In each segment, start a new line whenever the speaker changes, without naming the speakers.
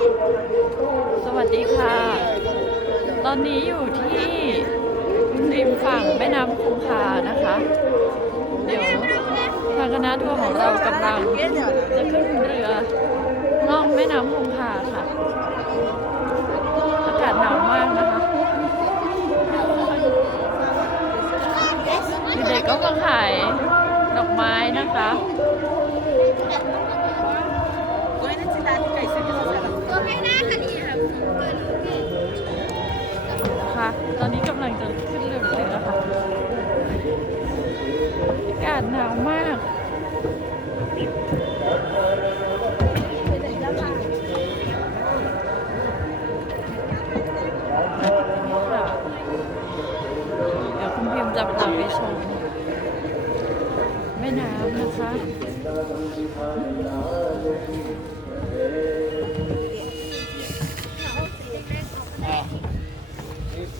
สวัสดีค่ะ ตอนนี้อยู่ที่ริมฝั่งแม่น้ำคงคานะคะ เดี๋ยวทางคณะทัวร์ของเรากำลังจะขึ้นเรือล่องแม่น้ำคงคาค่ะ อากาศหนาวมากนะคะเด็กๆก็มาขายดอกไม้นะคะค่ะ ตอนนี้กำลังจะขึ้นเรือเลยนะคะอากาศหนาวมากเดี๋ยวคุณพิมพ์จะพาไปชมแม่น้ำนะคะ
No,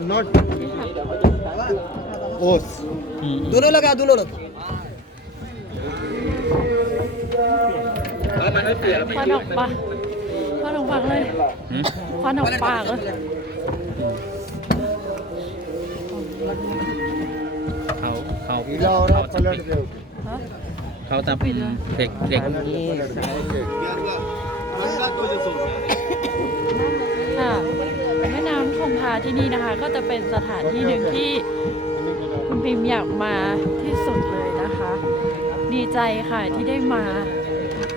not. Oats.
दोनों लगा दोनों लगा
ควันออกปากควันออกปากเลยควันออกปากเลย
เขาเขา
Ila or
เขาจะ
colored
ปิด
they
ฮะ
เขาจะเป็นเด็กเด็ก
ค่ะแม่น้ำคงคาที่นี่นะคะ ก็จะเป็นสถานที่หนึ่งที่คุณพิมพ์อยากมาที่สุดเลยนะคะ ดีใจค่ะที่ได้มา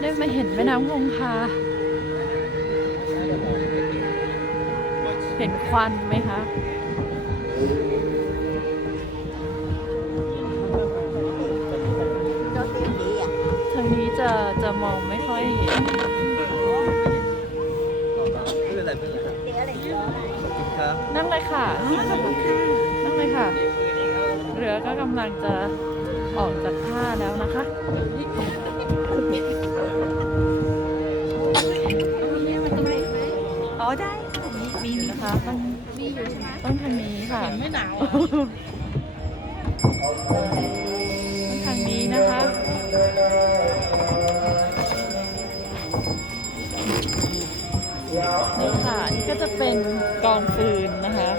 ได้มาเห็นแม่น้ำคงคาเห็นควันไหมคะ จะจะมองไม่ค่อยเห็นนั่งเลยค่ะนั่งเลยค่ะ เรือก็กำลังจะออกจากท่าแล้วนะคะ
อ๋อได้
มีนะคะต้องมีอยู่ใช่ไหมต้องทางนี้ค่ะ
ไม่หนาว
นี่ค่ะ นี่ก็จะเป็นกองฟืนนะคะ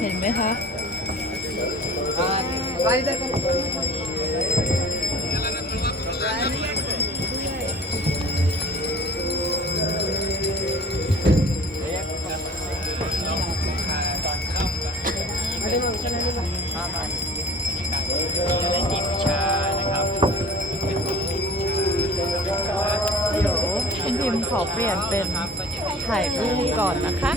เห็นไหมคะเดี๋ยวคุณพิมพ์ ขอเปลี่ยนเป็นถ่ายรูปก่อนนะคะ